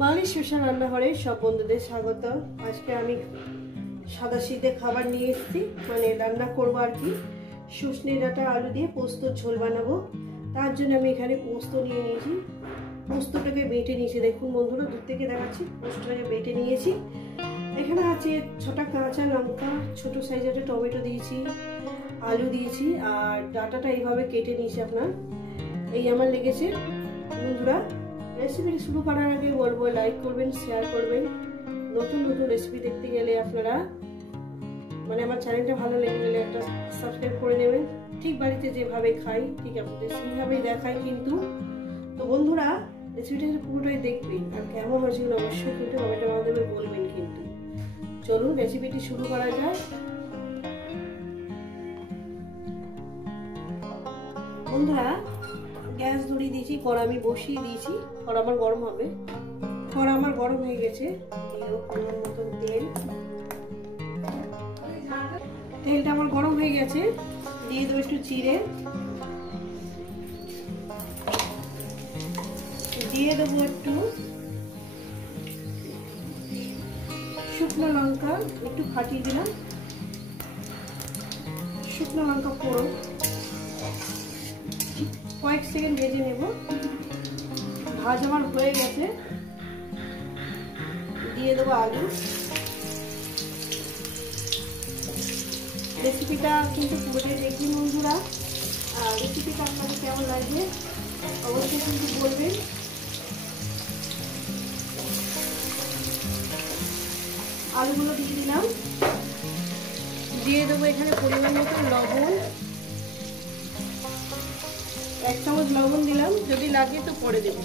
বাঙালি special রান্নাঘরে সব বন্ধুদের স্বাগত। আজকে আমি সাদা শীতে খাবার নিয়ে এসেছি, মানে রান্না করবো আর কি। সজনে ডাঁটা আলু দিয়ে পোস্তর ঝোল বানাবো। তার জন্য আমি এখানে পোস্ত নিয়ে নিয়েছি। পোস্তটাকে বেটে নিয়েছি, দেখুন বন্ধুরা, দূর থেকে দেখাচ্ছি। পোস্তটাকে বেটে নিয়েছি। এখানে আছে 6টা কাঁচা লঙ্কা, ছোট সাইজের একটা টমেটো দিয়েছি, আলু দিয়েছি, আর ডাঁটাটা এইভাবে কেটে নিয়েছি। আপনার এই আমার লেগেছে। বন্ধুরা, রেসিপিটি শুরু করার আগে বলবো লাইক করবেন, শেয়ার করবেন। নতুন নতুন রেসিপি দেখতে গেলে আপনারা মানে আমার চ্যানেলটা ভালো লেগে গেলে একটা সাবস্ক্রাইব করে নেবেন। ঠিক বাড়িতে যেভাবে খাই ঠিক আপনাদের সেইভাবেই দেখাই কিন্তু। তো বন্ধুরা, রেসিপিটা পুরোটাই দেখবেন, আর কেমন হয়েছে অবশ্যই কিন্তু কমেন্টে আমাদের বলবেন কিন্তু। চলুন রেসিপিটি শুরু করা যায়। বন্ধুরা, গ্যাস ধরিয়ে দিয়েছি, কড়া আমি বসিয়ে দিয়েছি। কড়া আমার গরম হবে। কড়া আমার গরম হয়ে গেছে। মতন তেলটা আমার গরম হয়ে গেছে। দিয়ে দেবো একটু জিরে, দিয়ে দেবো একটু শুকনো লঙ্কা, একটু ফাটিয়ে দিলাম। শুকনো লঙ্কা পুরো কয়েক সেকেন্ড ভেজে নেব। ভাজা আমার হয়ে গেছে। দিয়ে দেবো আলু। রেসিপিটা কিন্তু পুরোটাই দেখবেন বন্ধুরা। আর রেসিপিটা আপনাদের কেমন লাগবে অবশ্যই কিন্তু বলবেন। আলুগুলো দিয়ে দিলাম। দিয়ে দেবো এখানে পরিমাণ মতো লবণ, 1 চামচ লবণ দিলাম, যদি লাগে তো পরে দেব।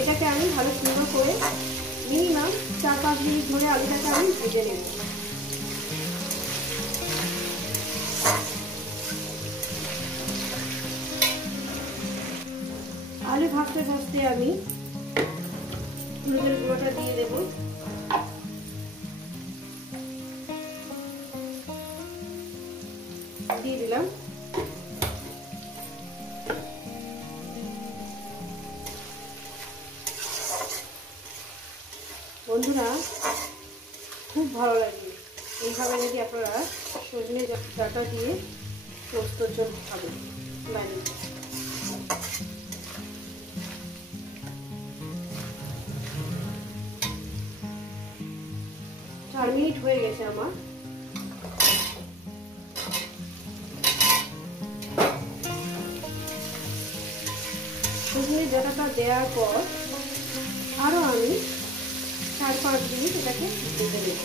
এটাকে আমি ভালো সুন্দর করে মিনিমাম 4-5 মিনিট ধরে আলুটাকে আমি ভেজে নেব। আলু ভাজতে ভাজতে আমি হলুদের গুঁড়োটা দিয়ে দেব। দিয়ে দিলাম। বন্ধুরা, খুব ভালো লাগে এইভাবে যদি আপনারা সজনে ডাঁটা দিয়ে পোস্তর ঝোল খাবেন বানিয়ে। 4 মিনিট হয়ে গেছে আমার। সজনে ডাঁটাটা দেওয়ার পর আরো আমি 4-5 মিনিট এটাকে ভেজে নেব।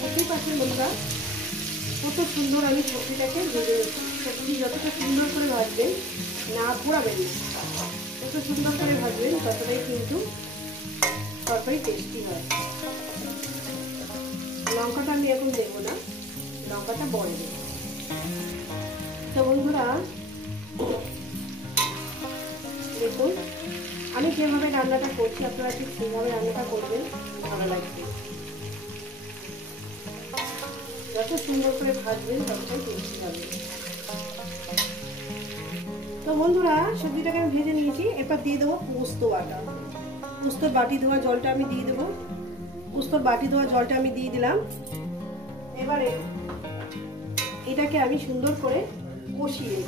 বুঝতেই পারছেন বন্ধুরা কত সুন্দর আমি সবজিটাকে ভেজে নেছি। সবজি যতটা সুন্দর করে ভাজবেন, না পোড়াবেন, যত সুন্দর করে ভাজবেন ততটাই কিন্তু তরকারি টেস্টি হয়। লঙ্কাটা আমি এখন দেবো না, লঙ্কাটা পরে দেব। তো বন্ধুরা দেখুন, আমি যেভাবে রান্নাটা করছি আপনারা ঠিক সেইভাবে রান্নাটা করবেন, ভালো লাগবে। যত সুন্দর করে ভাজবেন ততটাই টেস্টি হবে। তো বন্ধুরা, সবজিটাকে আমি ভেজে নিয়েছি। এরপর দিয়ে দেবো পোস্ত বাটা। পোস্তর বাটি ধোয়া জলটা আমি দিয়ে দেবো। পোস্তর বাটি ধোয়া জলটা আমি দিয়ে দিলাম। এবারে এটাকে আমি সুন্দর করে কষিয়ে,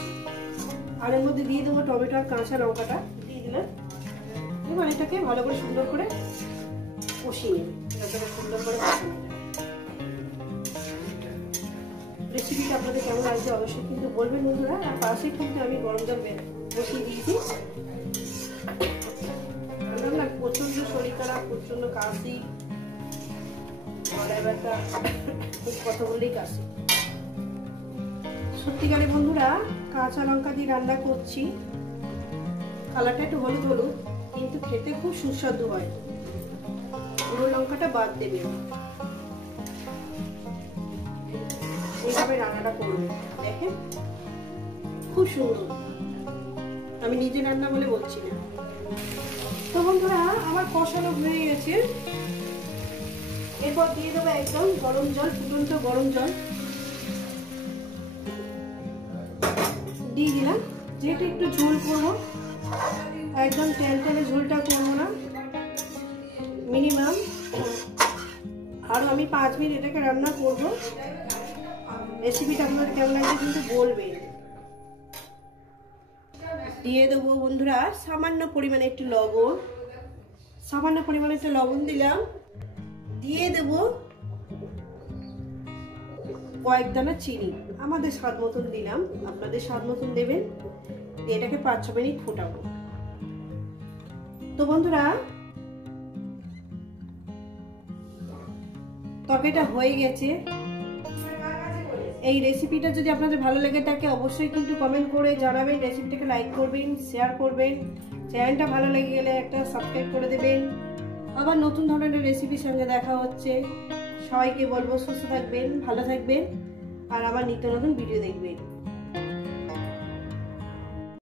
আর এর মধ্যে দিয়ে দেবো টমেটো আর কাঁচা লঙ্কাটা দিয়ে দিলাম। এবার এটাকে ভালো করে সুন্দর করে কষিয়ে নেবে, সুন্দর করে কষিয়ে নেবে। রেসিপিটা আপনাদের কেমন লাগছে অবশ্যই কিন্তু বলবেন বন্ধুরা। আর পাশে কিন্তু আমি গরম জল বসিয়ে দিয়েছি। না প্রচন্ড শরীর খারাপ, প্রচন্ড কাশি, গলায় ব্যথা, খুব কথা বললেই কাশি। সত্যিকারে বন্ধুরা, কাঁচা লঙ্কা দিয়ে রান্না করছি। কালারটা একটু হলুদ হলুদ, কিন্তু খেতে খুব সুস্বাদু হয়। পুরো লঙ্কাটা বাদ দেবে। এইভাবে রান্নাটা করবে, দেখেন খুব সুন্দর। আমি নিজে রান্না বলে বলছি না। তো বন্ধুরা, আমার কষানো হয়ে গেছে। এরপর দিয়ে দেবো একদম গরম জল, ফুটন্ত গরম জল দিয়ে দিলাম। যেটা একটু ঝোল করবো, একদম টেলটেলে ঝোলটা করবো না, মিনিমাম আরো আমি 5 মিনিট এটাকে রান্না করবো। রেসিপিটা আপনাদের কেমন লাগবে কিন্তু বলবেন। দিয়ে দেবো বন্ধুরা সামান্য পরিমাণে একটু লবণ, সামান্য পরিমাণে একটু লবণ দিলাম। দিয়ে দেবো কয়েক দানা চিনি, আমাদের স্বাদ মতন দিলাম, আপনাদের স্বাদ মতন দেবেন। দিয়ে এটাকে 5-6 মিনিট ফোটাবো। তো বন্ধুরা তরকারিটা হয়ে গেছে। এই রেসিপিটা যদি আপনাদের ভালো লেগে থাকে অবশ্যই কিন্তু কমেন্ট করে জানাবেন, রেসিপিটাকে লাইক করবেন, শেয়ার করবেন, চ্যানেলটা ভালো লেগে গেলে একটা সাবস্ক্রাইব করে দেবেন। আবার নতুন ধরনের রেসিপির সঙ্গে দেখা হচ্ছে। সবাইকে বলবো সুস্থ থাকবেন, ভালো থাকবেন, আর আবার নিত্য নতুন ভিডিও দেখবেন।